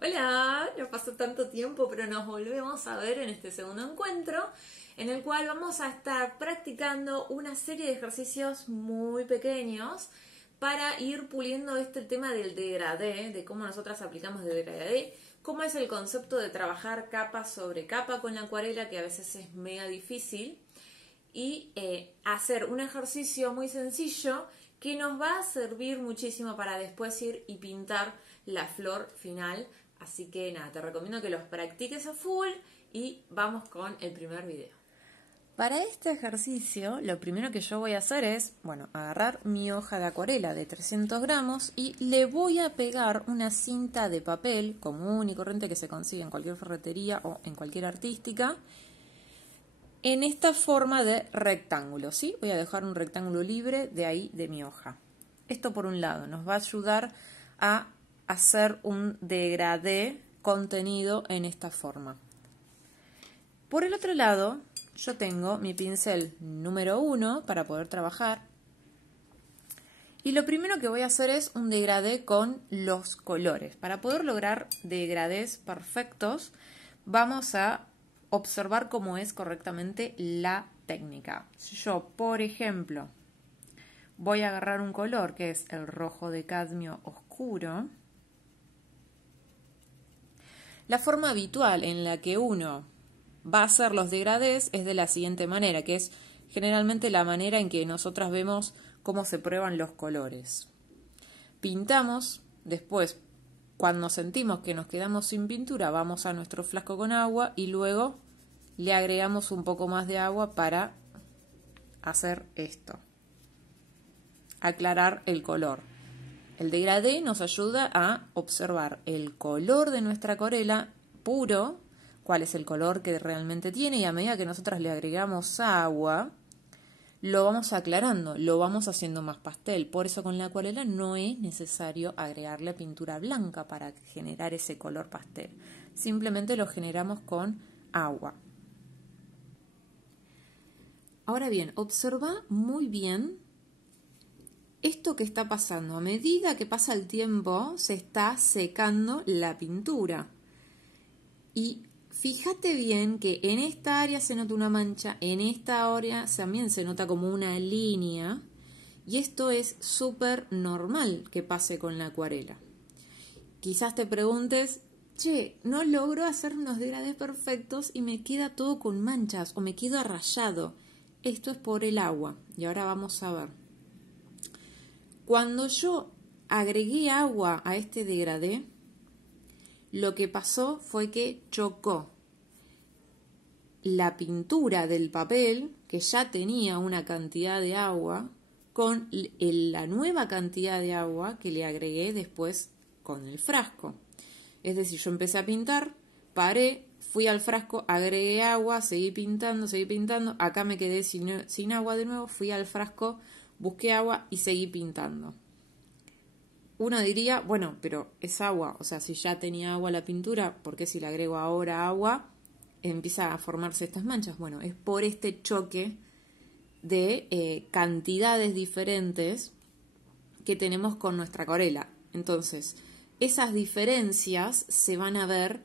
Hola, no pasó tanto tiempo, pero nos volvemos a ver en este segundo encuentro, en el cual vamos a estar practicando una serie de ejercicios muy pequeños para ir puliendo el tema del degradé, de cómo nosotras aplicamos el degradé, cómo es el concepto de trabajar capa sobre capa con la acuarela, que a veces es mega difícil, y hacer un ejercicio muy sencillo que nos va a servir muchísimo para después ir y pintar la flor final. Así que nada, te recomiendo que los practiques a full y vamos con el primer video. Para este ejercicio, lo primero que yo voy a hacer es, agarrar mi hoja de acuarela de 300 gramos y le voy a pegar una cinta de papel común y corriente que se consigue en cualquier ferretería o en cualquier artística, en esta forma de rectángulo, ¿sí? Voy a dejar un rectángulo libre de ahí de mi hoja. Esto por un lado nos va a ayudar a hacer un degradé contenido en esta forma. Por el otro lado, yo tengo mi pincel número 1 para poder trabajar. Y lo primero que voy a hacer es un degradé con los colores. Para poder lograr degradés perfectos, vamos a observar cómo es correctamente la técnica. Si yo, por ejemplo, voy a agarrar un color que es el rojo de cadmio oscuro, la forma habitual en la que uno va a hacer los degradés es de la siguiente manera, que es generalmente la manera en que nosotras vemos cómo se prueban los colores. Pintamos, después, cuando sentimos que nos quedamos sin pintura, vamos a nuestro frasco con agua y luego le agregamos un poco más de agua para hacer esto, aclarar el color. El degradé nos ayuda a observar el color de nuestra acuarela puro, cuál es el color que realmente tiene, y a medida que nosotras le agregamos agua, lo vamos aclarando, lo vamos haciendo más pastel. Por eso con la acuarela no es necesario agregarle pintura blanca para generar ese color pastel. Simplemente lo generamos con agua. Ahora bien, observa muy bien esto que está pasando. A medida que pasa el tiempo, se está secando la pintura. Y fíjate bien que en esta área se nota una mancha, en esta área también se nota como una línea, y esto es súper normal que pase con la acuarela. Quizás te preguntes, che, no logro hacer unos degradés perfectos y me queda todo con manchas o me queda rayado. Esto es por el agua, y ahora vamos a ver. Cuando yo agregué agua a este degradé, lo que pasó fue que chocó la pintura del papel, que ya tenía una cantidad de agua, con la nueva cantidad de agua que le agregué después con el frasco. Es decir, yo empecé a pintar, paré, fui al frasco, agregué agua, seguí pintando, acá me quedé sin agua de nuevo, fui al frasco, busqué agua y seguí pintando. Uno diría, bueno, pero es agua, o sea, si ya tenía agua la pintura, ¿por qué si le agrego ahora agua empieza a formarse estas manchas? Bueno, es por este choque de cantidades diferentes que tenemos con nuestra acuarela. Entonces, esas diferencias se van a ver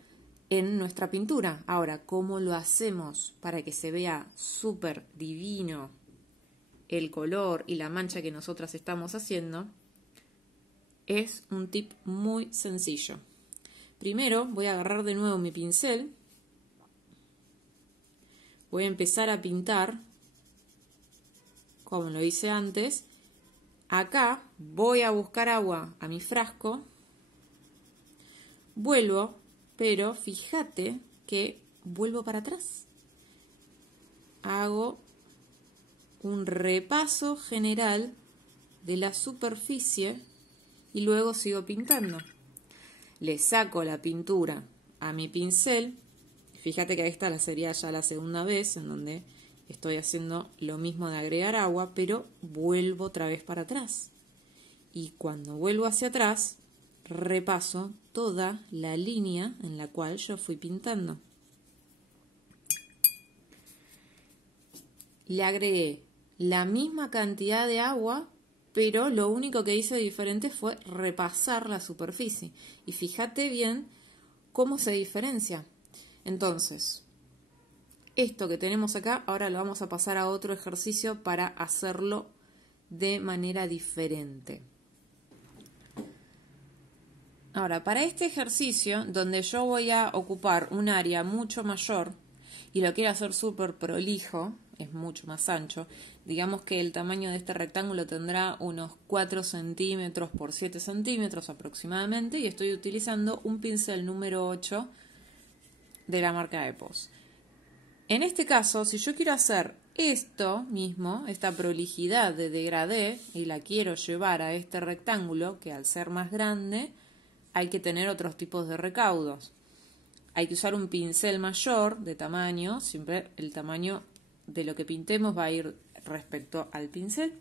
en nuestra pintura. Ahora, ¿cómo lo hacemos para que se vea súper divino el color y la mancha que nosotras estamos haciendo? Es un tip muy sencillo. Primero voy a agarrar de nuevo mi pincel, voy a empezar a pintar como lo hice antes. Acá voy a buscar agua a mi frasco, vuelvo, pero fíjate que vuelvo para atrás. Hago un repaso general de la superficie y luego sigo pintando. Le saco la pintura a mi pincel. Fíjate que esta sería ya la segunda vez en donde estoy haciendo lo mismo de agregar agua, pero vuelvo otra vez para atrás. Y cuando vuelvo hacia atrás, repaso toda la línea en la cual yo fui pintando. Le agregué la misma cantidad de agua, pero lo único que hice diferente fue repasar la superficie. Y fíjate bien ¿cómo se diferencia? Entonces, esto que tenemos acá, ahora lo vamos a pasar a otro ejercicio para hacerlo de manera diferente. Ahora, para este ejercicio, donde yo voy a ocupar un área mucho mayor y lo quiero hacer súper prolijo, es mucho más ancho, digamos que el tamaño de este rectángulo tendrá unos 4 centímetros por 7 centímetros aproximadamente, y estoy utilizando un pincel número 8 de la marca Epos. En este caso, si yo quiero hacer esto mismo, esta prolijidad de degradé, y la quiero llevar a este rectángulo, que al ser más grande hay que tener otros tipos de recaudos. Hay que usar un pincel mayor de tamaño, siempre el tamaño de lo que pintemos va a ir respecto al pincel.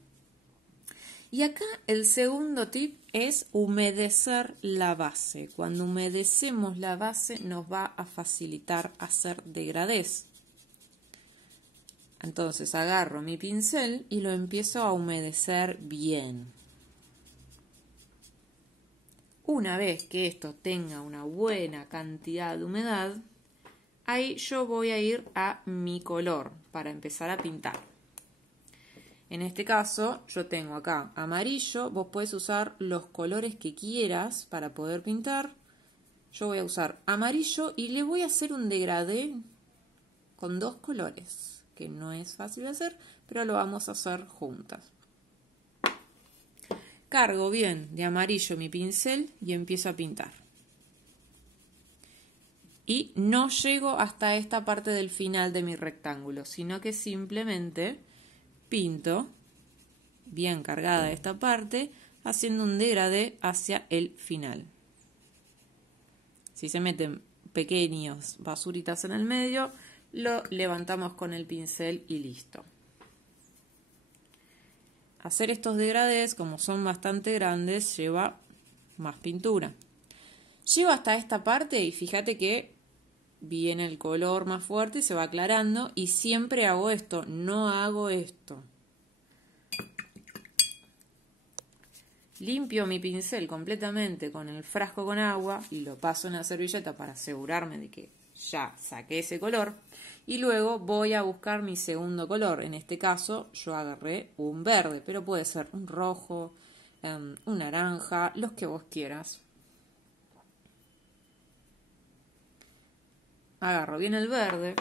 Y acá el segundo tip es humedecer la base. Cuando humedecemos la base nos va a facilitar hacer degradés. Entonces agarro mi pincel y lo empiezo a humedecer bien. Una vez que esto tenga una buena cantidad de humedad, ahí yo voy a ir a mi color para empezar a pintar. En este caso yo tengo acá amarillo, vos podés usar los colores que quieras para poder pintar. Yo voy a usar amarillo y le voy a hacer un degradé con 2 colores, que no es fácil de hacer, pero lo vamos a hacer juntas. Cargo bien de amarillo mi pincel y empiezo a pintar. Y no llego hasta esta parte del final de mi rectángulo, sino que simplemente pinto bien cargada esta parte, haciendo un degradé hacia el final. Si se meten pequeños basuritas en el medio, lo levantamos con el pincel y listo. Hacer estos degradés, como son bastante grandes, lleva más pintura. Llego hasta esta parte y fíjate que viene el color más fuerte, se va aclarando, y siempre hago esto, no hago esto. Limpio mi pincel completamente con el frasco con agua y lo paso en la servilleta para asegurarme de que ya saqué ese color. Y luego voy a buscar mi segundo color. En este caso yo agarré un verde, pero puede ser un rojo, un naranja, los que vos quieras. Agarro bien el verde,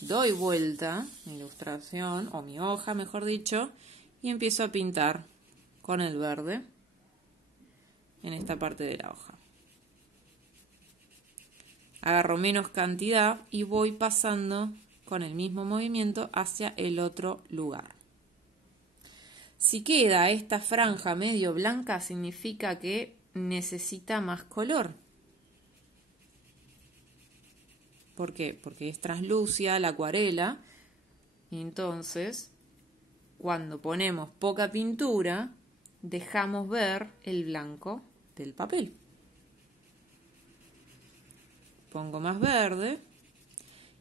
doy vuelta mi ilustración, o mi hoja mejor dicho, y empiezo a pintar con el verde en esta parte de la hoja. Agarro menos cantidad y voy pasando con el mismo movimiento hacia el otro lugar. Si queda esta franja medio blanca, significa que necesita más color. ¿Por qué? Porque es translúcida la acuarela, y entonces cuando ponemos poca pintura dejamos ver el blanco del papel. Pongo más verde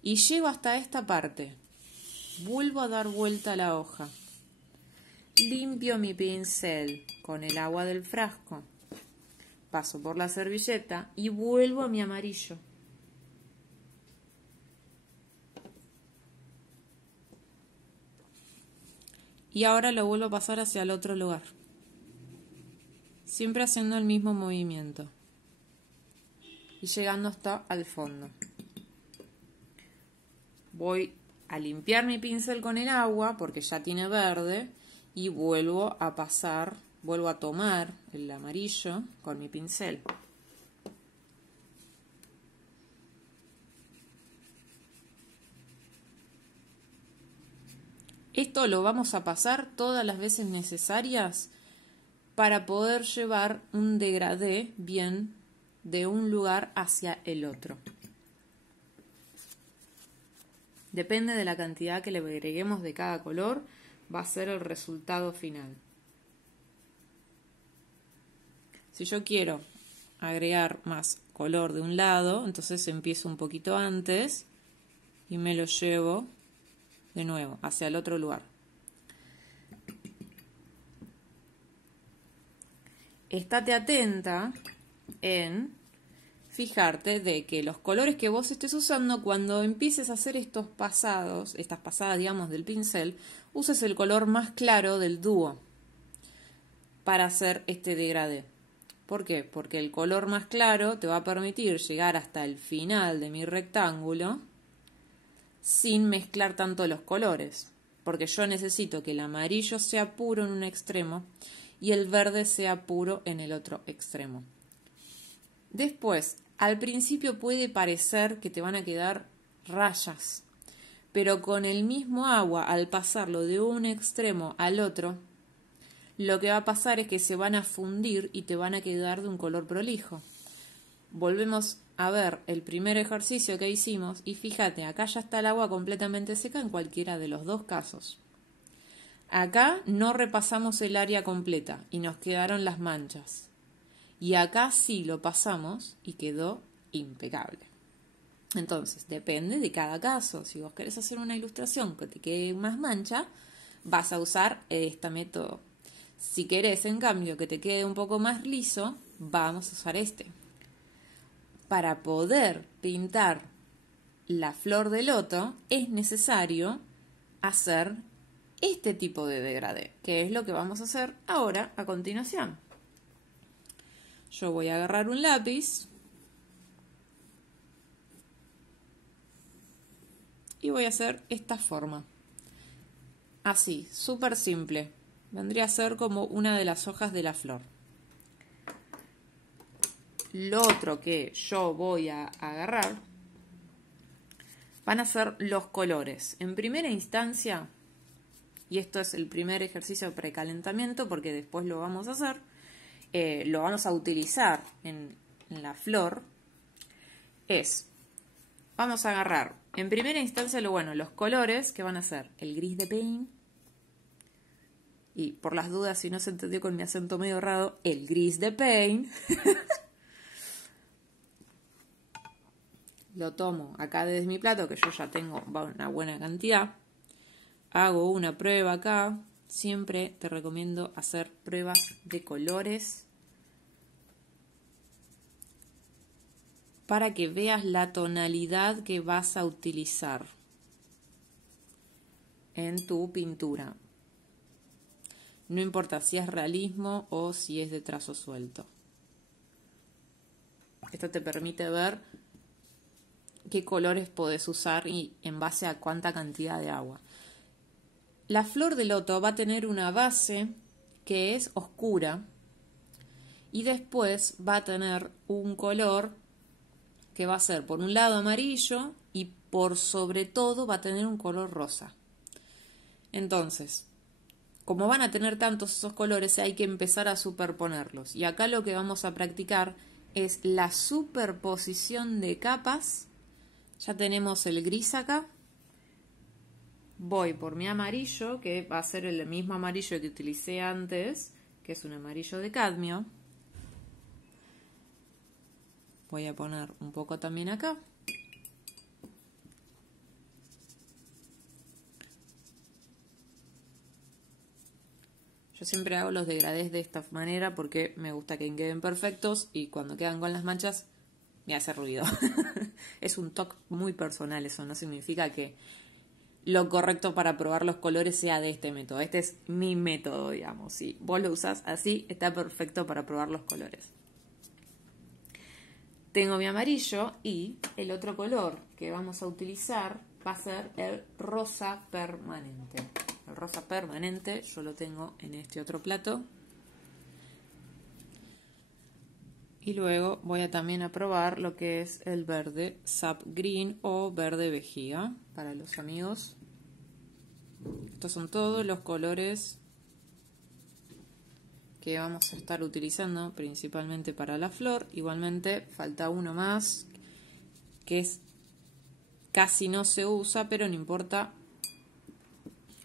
y llego hasta esta parte. Vuelvo a dar vuelta a la hoja. Limpio mi pincel con el agua del frasco. Paso por la servilleta y vuelvo a mi amarillo. Y ahora lo vuelvo a pasar hacia el otro lugar. Siempre haciendo el mismo movimiento. Y llegando hasta al fondo. Voy a limpiar mi pincel con el agua porque ya tiene verde y vuelvo a pasar, vuelvo a tomar el amarillo con mi pincel. Esto lo vamos a pasar todas las veces necesarias para poder llevar un degradé bien de un lugar hacia el otro. Depende de la cantidad que le agreguemos de cada color, va a ser el resultado final. Si yo quiero agregar más color de un lado, entonces empiezo un poquito antes y me lo llevo de nuevo hacia el otro lugar. Estate atenta en fijarte de que los colores que vos estés usando, cuando empieces a hacer estas pasadas, digamos, del pincel, uses el color más claro del dúo para hacer este degradé. ¿Por qué? Porque el color más claro te va a permitir llegar hasta el final de mi rectángulo sin mezclar tanto los colores. Porque yo necesito que el amarillo sea puro en un extremo y el verde sea puro en el otro extremo. Después, al principio puede parecer que te van a quedar rayas, pero con el mismo agua, al pasarlo de un extremo al otro, lo que va a pasar es que se van a fundir y te van a quedar de un color prolijo. Volvemos a ver el primer ejercicio que hicimos y fíjate, acá ya está el agua completamente seca en cualquiera de los dos casos. Acá no repasamos el área completa y nos quedaron las manchas. Y acá sí lo pasamos y quedó impecable. Entonces, depende de cada caso. Si vos querés hacer una ilustración que te quede más mancha, vas a usar este método. Si querés, en cambio, que te quede un poco más liso, vamos a usar este. Para poder pintar la flor de loto, es necesario hacer este tipo de degradé, que es lo que vamos a hacer ahora a continuación. Yo voy a agarrar un lápiz y voy a hacer esta forma. Así, súper simple. Vendría a ser como una de las hojas de la flor. Lo otro que yo voy a agarrar van a ser los colores. En primera instancia, y esto es el primer ejercicio de precalentamiento porque después lo vamos a hacer, lo vamos a utilizar en la flor, vamos a agarrar en primera instancia los colores que van a ser el gris de Paint, y por las dudas si no se entendió con mi acento medio raro, el gris de Paint. Lo tomo acá desde mi plato, que yo ya tengo una buena cantidad, hago una prueba acá. Siempre te recomiendo hacer pruebas de colores para que veas la tonalidad que vas a utilizar en tu pintura. No importa si es realismo o si es de trazo suelto. Esto te permite ver qué colores podés usar y en base a cuánta cantidad de agua. La flor de loto va a tener una base que es oscura y después va a tener un color que va a ser por un lado amarillo y por sobre todo va a tener un color rosa. Entonces, como van a tener tantos esos colores, hay que empezar a superponerlos. Y acá lo que vamos a practicar es la superposición de capas. Ya tenemos el gris acá. Voy por mi amarillo, que va a ser el mismo amarillo que utilicé antes, que es un amarillo de cadmio. Voy a poner un poco también acá. Yo siempre hago los degradés de esta manera porque me gusta que queden perfectos y cuando quedan con las manchas me hace ruido. Es un toque muy personal, eso no significa que lo correcto para probar los colores sea de este método. Este es mi método, digamos. Si vos lo usás así, está perfecto para probar los colores. Tengo mi amarillo y el otro color que vamos a utilizar va a ser el rosa permanente. El rosa permanente yo lo tengo en este otro plato. Y luego voy a también a probar lo que es el verde sap green o verde vejiga para los amigos. Estos son todos los colores que vamos a estar utilizando principalmente para la flor. Igualmente falta uno más que es casi no se usa, pero no importa,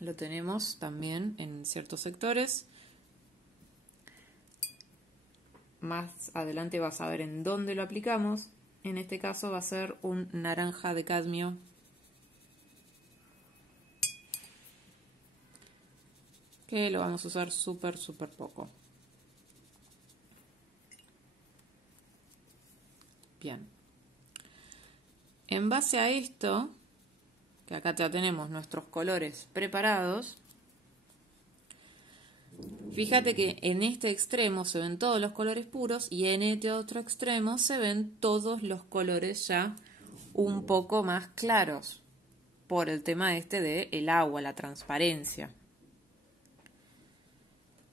lo tenemos también en ciertos sectores. Más adelante vas a ver en dónde lo aplicamos. En este caso va a ser un naranja de cadmio. Que lo vamos a usar súper poco. Bien. En base a esto, que acá ya tenemos nuestros colores preparados, fíjate que en este extremo se ven todos los colores puros y en este otro extremo se ven todos los colores ya un poco más claros por el tema este de el agua, la transparencia.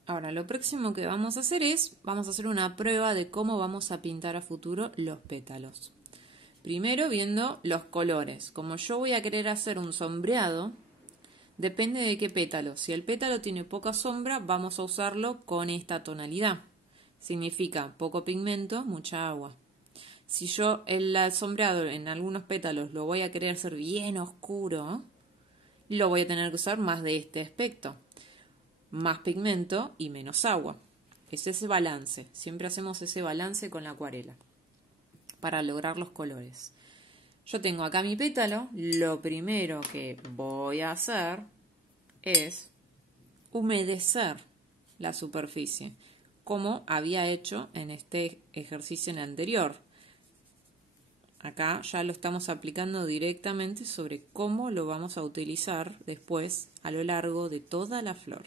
Ahora, lo próximo que vamos a hacer vamos a hacer una prueba de cómo vamos a pintar a futuro los pétalos. Primero viendo los colores. Como yo voy a querer hacer un sombreado, depende de qué pétalo. Si el pétalo tiene poca sombra, vamos a usarlo con esta tonalidad. Significa poco pigmento, mucha agua. Si yo el sombreado en algunos pétalos lo voy a querer hacer bien oscuro, lo voy a tener que usar más de este aspecto. Más pigmento y menos agua. Es ese balance. Siempre hacemos ese balance con la acuarela para lograr los colores. Yo tengo acá mi pétalo. Lo primero que voy a hacer es humedecer la superficie, como había hecho en este ejercicio en el anterior. Acá ya lo estamos aplicando directamente sobre cómo lo vamos a utilizar después a lo largo de toda la flor.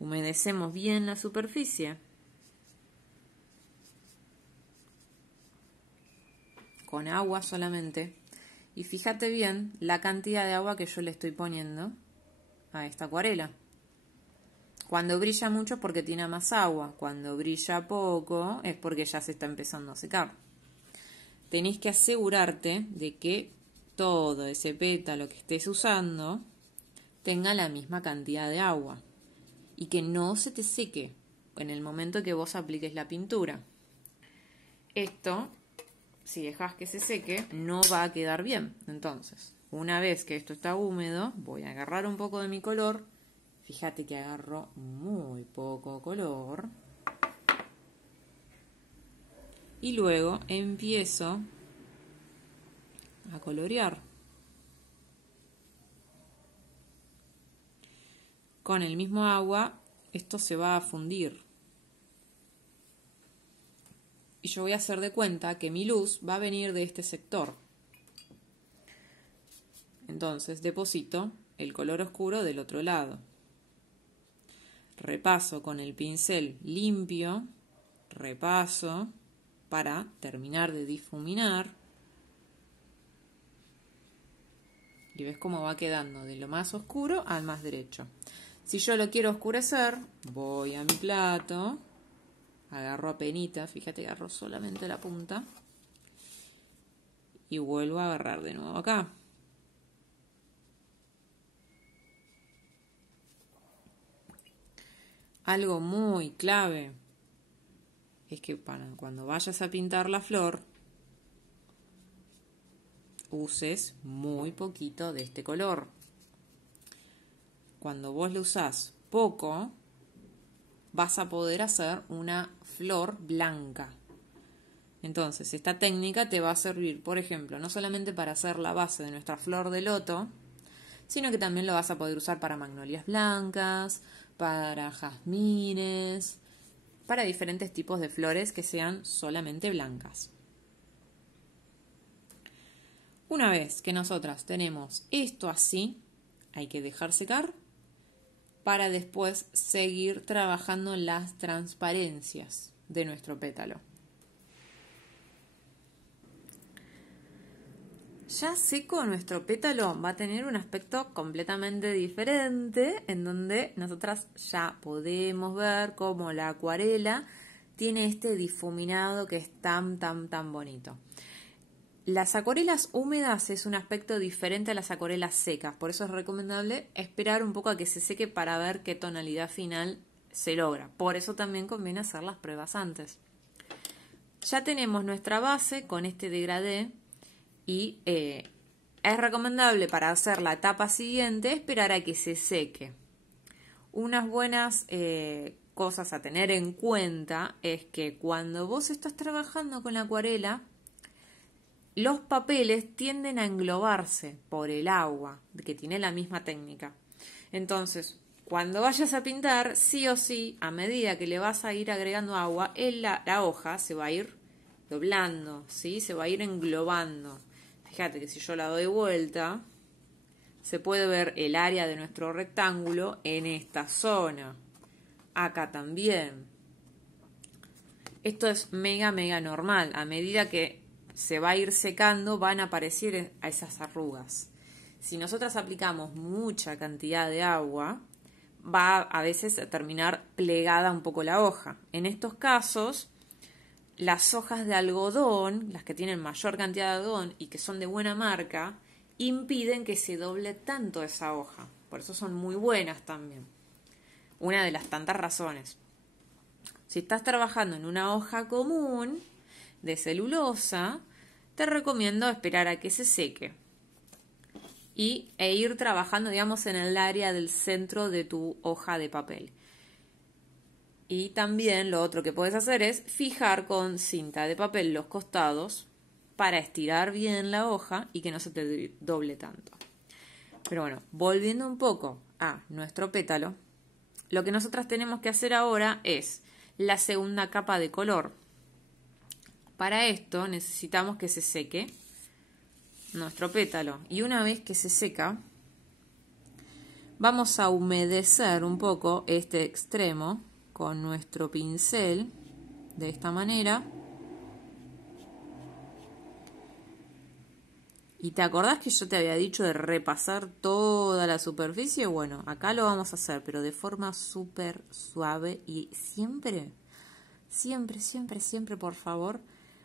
Humedecemos bien la superficie con agua solamente y fíjate bien la cantidad de agua que yo le estoy poniendo a esta acuarela. Cuando brilla mucho es porque tiene más agua, cuando brilla poco es porque ya se está empezando a secar. Tenés que asegurarte de que todo ese pétalo que estés usando tenga la misma cantidad de agua y que no se te seque en el momento que vos apliques la pintura. Esto, si dejas que se seque, no va a quedar bien. Entonces, una vez que esto está húmedo, voy a agarrar un poco de mi color. Fíjate que agarro muy poco color. Y luego empiezo a colorear. Con el mismo agua, esto se va a fundir. Y yo voy a hacer de cuenta que mi luz va a venir de este sector. Entonces deposito el color oscuro del otro lado. Repaso con el pincel limpio, repaso para terminar de difuminar. Y ves cómo va quedando de lo más oscuro al más derecho. Si yo lo quiero oscurecer, voy a mi plato, agarro apenita, fíjate que agarro solamente la punta y vuelvo a agarrar de nuevo acá. Algo muy clave es que cuando vayas a pintar la flor, uses muy poquito de este color. Cuando vos lo usás poco, vas a poder hacer una flor blanca. Entonces, esta técnica te va a servir, por ejemplo, no solamente para hacer la base de nuestra flor de loto, sino que también lo vas a poder usar para magnolias blancas, para jazmines, para diferentes tipos de flores que sean solamente blancas. Una vez que nosotras tenemos esto así, hay que dejar secar para después seguir trabajando las transparencias de nuestro pétalo. Ya seco, nuestro pétalo va a tener un aspecto completamente diferente, en donde nosotras ya podemos ver cómo la acuarela tiene este difuminado que es tan bonito. Las acuarelas húmedas es un aspecto diferente a las acuarelas secas, por eso es recomendable esperar un poco a que se seque para ver qué tonalidad final se logra. Por eso también conviene hacer las pruebas antes. Ya tenemos nuestra base con este degradé. Y es recomendable para hacer la etapa siguiente esperar a que se seque. Unas buenas cosas a tener en cuenta es que cuando vos estás trabajando con la acuarela, los papeles tienden a englobarse por el agua, que tiene la misma técnica. Entonces, cuando vayas a pintar, sí o sí, a medida que le vas a ir agregando agua, la hoja se va a ir doblando, ¿sí? Se va a ir englobando. Fíjate que si yo la doy vuelta, se puede ver el área de nuestro rectángulo en esta zona. Acá también. Esto es mega normal. A medida que se va a ir secando, van a aparecer a esas arrugas. Si nosotras aplicamos mucha cantidad de agua, va a veces a terminar plegada un poco la hoja. En estos casos, las hojas de algodón, las que tienen mayor cantidad de algodón y que son de buena marca, impiden que se doble tanto esa hoja. Por eso son muy buenas también. Una de las tantas razones. Si estás trabajando en una hoja común de celulosa, te recomiendo esperar a que se seque e ir trabajando, digamos, en el área del centro de tu hoja de papel. Y también lo otro que puedes hacer es fijar con cinta de papel los costados para estirar bien la hoja y que no se te doble tanto. Pero bueno, volviendo un poco a nuestro pétalo, lo que nosotras tenemos que hacer ahora es la segunda capa de color. Para esto necesitamos que se seque nuestro pétalo. Y una vez que se seca, vamos a humedecer un poco este extremo con nuestro pincel de esta manera. ¿Y te acordás que yo te había dicho de repasar toda la superficie? Bueno, acá lo vamos a hacer, pero de forma súper suave y siempre, por favor,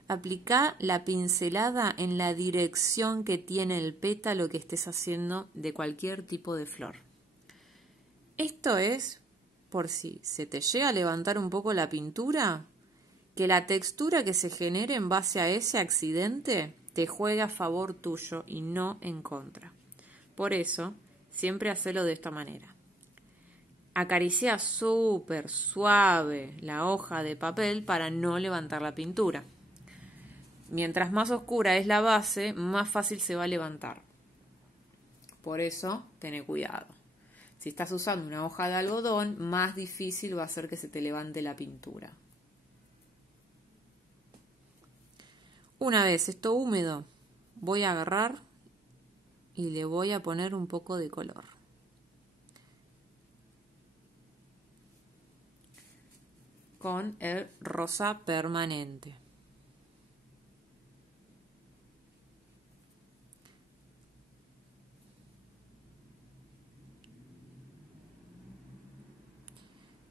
aplica la pincelada en la dirección que tiene el pétalo que estés haciendo de cualquier tipo de flor. Esto es por si se te llega a levantar un poco la pintura, que la textura que se genere en base a ese accidente te juega a favor tuyo y no en contra. Por eso, siempre hacelo de esta manera. Acaricia súper suave la hoja de papel para no levantar la pintura. Mientras más oscura es la base, más fácil se va a levantar. Por eso, ten cuidado. Si estás usando una hoja de algodón, más difícil va a ser que se te levante la pintura. Una vez esto húmedo, voy a agarrar y le voy a poner un poco de color. Con el rosa permanente.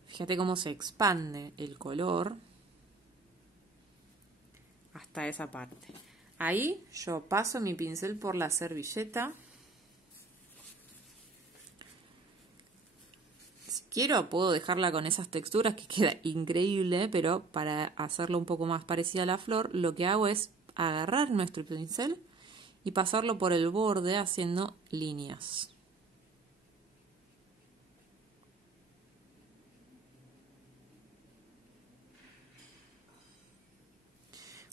Fíjate cómo se expande el color hasta esa parte. Ahí yo paso mi pincel por la servilleta. Si quiero puedo dejarla con esas texturas que queda increíble, pero para hacerlo un poco más parecida a la flor, lo que hago es agarrar nuestro pincel y pasarlo por el borde haciendo líneas.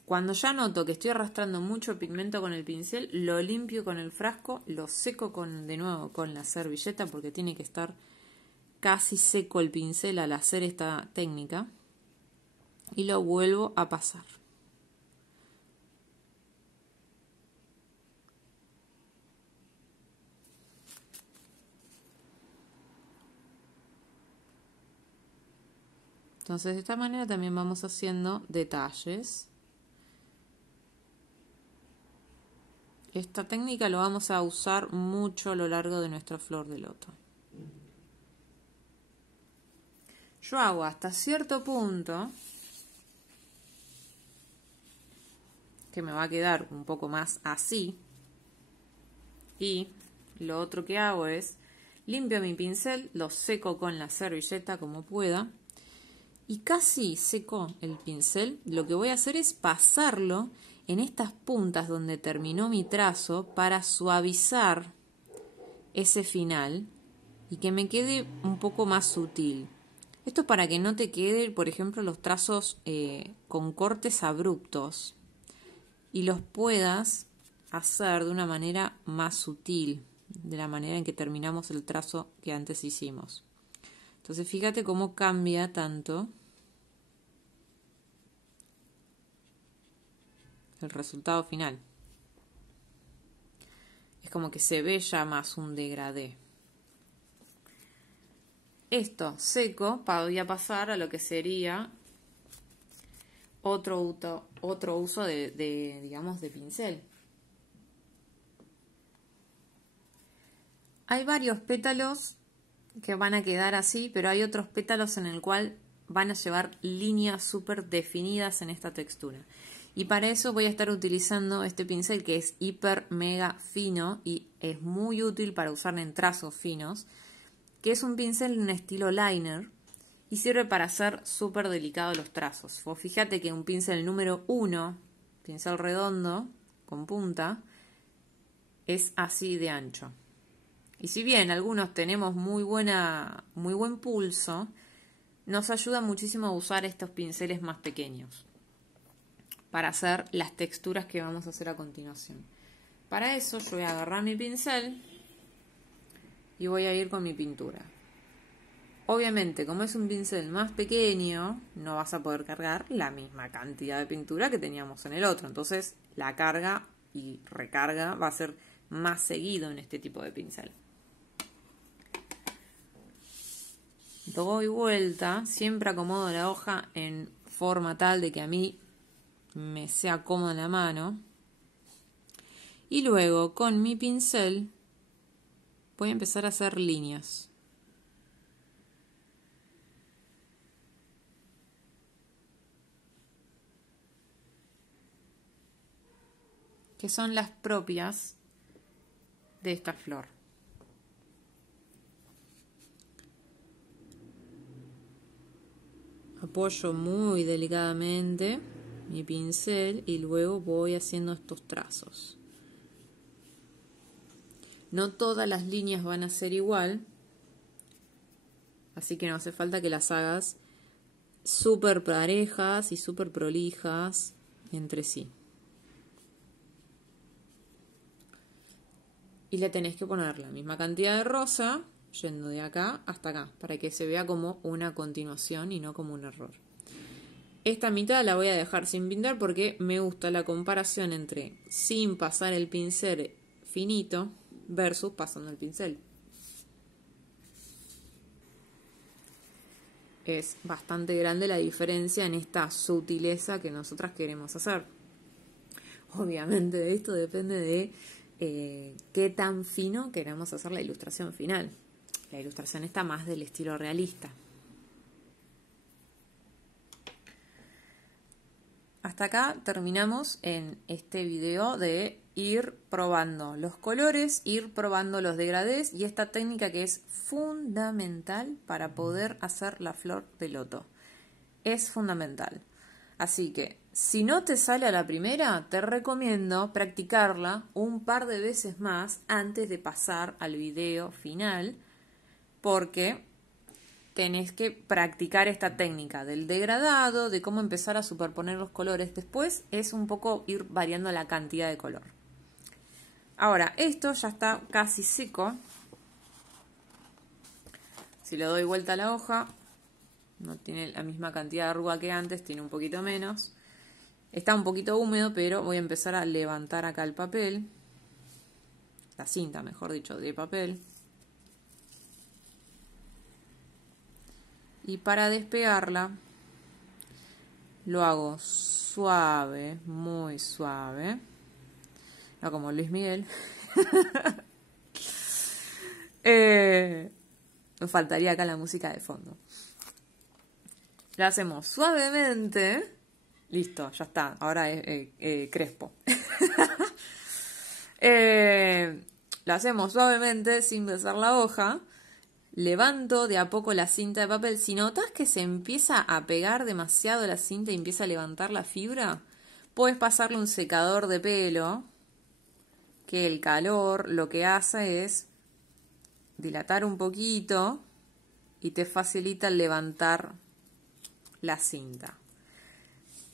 Cuando ya noto que estoy arrastrando mucho pigmento con el pincel, lo limpio con el frasco, lo seco de nuevo con la servilleta porque tiene que estar casi seco el pincel al hacer esta técnica y lo vuelvo a pasar. Entonces de esta manera también vamos haciendo detalles. Esta técnica lo vamos a usar mucho a lo largo de nuestra flor de loto. Yo hago hasta cierto punto, que me va a quedar un poco más así, y lo otro que hago es limpio mi pincel, lo seco con la servilleta como pueda, y casi seco el pincel. Lo que voy a hacer es pasarlo en estas puntas donde terminó mi trazo para suavizar ese final y que me quede un poco más sutil. Esto es para que no te quede, por ejemplo, los trazos con cortes abruptos y los puedas hacer de una manera más sutil, de la manera en que terminamos el trazo que antes hicimos. Entonces fíjate cómo cambia tanto el resultado final. Es como que se ve ya más un degradé. Esto seco podría pasar a lo que sería otro uso digamos, de pincel. Hay varios pétalos que van a quedar así, pero hay otros pétalos en el cual van a llevar líneas súper definidas en esta textura. Y para eso voy a estar utilizando este pincel que es hiper mega fino y es muy útil para usar en trazos finos, que es un pincel en estilo liner y sirve para hacer súper delicados los trazos. Vos fíjate que un pincel número 1, pincel redondo con punta, es así de ancho. Y si bien algunos tenemos muy buen pulso, nos ayuda muchísimo a usar estos pinceles más pequeños para hacer las texturas que vamos a hacer a continuación. Para eso yo voy a agarrar mi pincel y voy a ir con mi pintura. Obviamente, como es un pincel más pequeño, no vas a poder cargar la misma cantidad de pintura que teníamos en el otro. Entonces, la carga y recarga va a ser más seguido en este tipo de pincel. Doy vuelta, siempre acomodo la hoja en forma tal de que a mí me sea cómoda en la mano. Y luego, con mi pincel, voy a empezar a hacer líneas. Que son las propias de esta flor. Apoyo muy delicadamente mi pincel y luego voy haciendo estos trazos. No todas las líneas van a ser igual, así que no hace falta que las hagas súper parejas y súper prolijas entre sí. Y le tenés que poner la misma cantidad de rosa, yendo de acá hasta acá, para que se vea como una continuación y no como un error. Esta mitad la voy a dejar sin pintar porque me gusta la comparación entre sin pasar el pincel finito versus pasando el pincel. Es bastante grande la diferencia en esta sutileza que nosotras queremos hacer. Obviamente de esto depende de qué tan fino queramos hacer la ilustración final. La ilustración está más del estilo realista. Hasta acá terminamos en este video de ir probando los colores, ir probando los degradés y esta técnica que es fundamental para poder hacer la flor de loto. Es fundamental. Así que, si no te sale a la primera, te recomiendo practicarla un par de veces más antes de pasar al video final, porque tenés que practicar esta técnica del degradado, de cómo empezar a superponer los colores. Después es un poco ir variando la cantidad de color. Ahora, esto ya está casi seco. Si le doy vuelta a la hoja, no tiene la misma cantidad de arruga que antes, tiene un poquito menos. Está un poquito húmedo, pero voy a empezar a levantar acá el papel. La cinta, mejor dicho, de papel. Y para despegarla, lo hago suave, muy suave. No como Luis Miguel. Me faltaría acá la música de fondo. La hacemos suavemente. Listo, ya está. Ahora es crespo. La hacemos suavemente sin besar la hoja. Levanto de a poco la cinta de papel. Si notas que se empieza a pegar demasiado la cinta y empieza a levantar la fibra, puedes pasarle un secador de pelo, que el calor lo que hace es dilatar un poquito y te facilita levantar la cinta.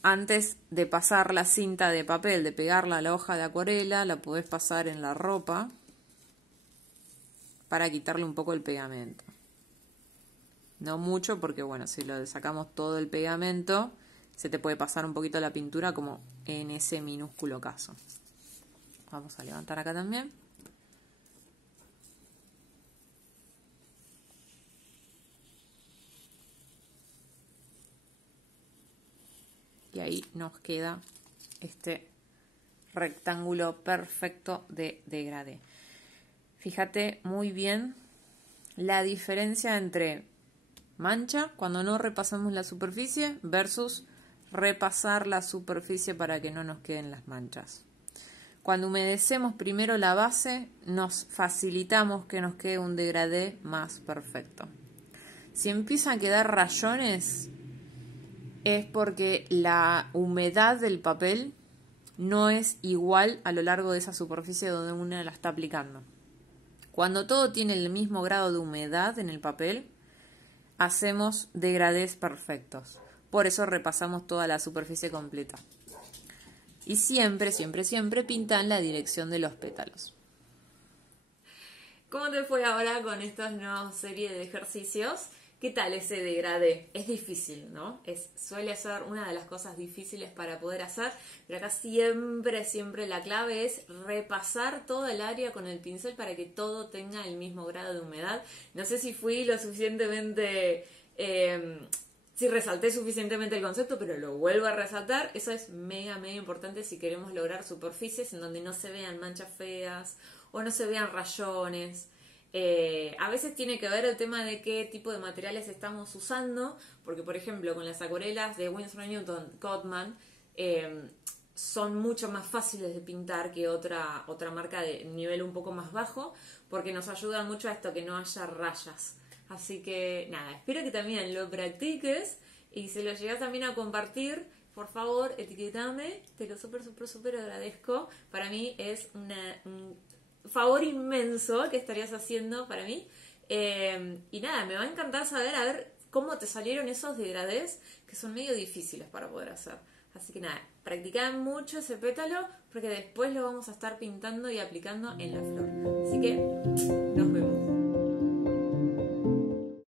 Antes de pasar la cinta de papel, de pegarla a la hoja de acuarela, la podés pasar en la ropa para quitarle un poco el pegamento. No mucho porque, bueno, si lo sacamos todo el pegamento, se te puede pasar un poquito la pintura como en ese minúsculo caso. Vamos a levantar acá también. Y ahí nos queda este rectángulo perfecto de degradé. Fíjate muy bien la diferencia entre mancha cuando no repasamos la superficie versus repasar la superficie para que no nos queden las manchas. Cuando humedecemos primero la base, nos facilitamos que nos quede un degradé más perfecto. Si empiezan a quedar rayones, es porque la humedad del papel no es igual a lo largo de esa superficie donde uno la está aplicando. Cuando todo tiene el mismo grado de humedad en el papel, hacemos degradés perfectos. Por eso repasamos toda la superficie completa. Y siempre, siempre, siempre pinta en la dirección de los pétalos. ¿Cómo te fue ahora con esta nueva serie de ejercicios? ¿Qué tal ese degradé? Es difícil, ¿no? Suele ser una de las cosas difíciles para poder hacer, pero acá siempre, siempre la clave es repasar toda el área con el pincel para que todo tenga el mismo grado de humedad. No sé si fui lo suficientemente... si resalté suficientemente el concepto, pero lo vuelvo a resaltar. Eso es mega, mega importante si queremos lograr superficies en donde no se vean manchas feas o no se vean rayones. A veces tiene que ver el tema de qué tipo de materiales estamos usando, porque por ejemplo con las acuarelas de Winsor Newton Cotman son mucho más fáciles de pintar que otra marca de nivel un poco más bajo, porque nos ayudan mucho a esto, que no haya rayas. Así que nada, espero que también lo practiques y si lo llegas también a compartir, por favor, etiquetame, te lo súper agradezco. Para mí es un favor inmenso que estarías haciendo para mí. Y nada, me va a encantar saber a ver cómo te salieron esos degradés que son medio difíciles para poder hacer. Así que nada, practicá mucho ese pétalo porque después lo vamos a estar pintando y aplicando en la flor. Así que nos vemos.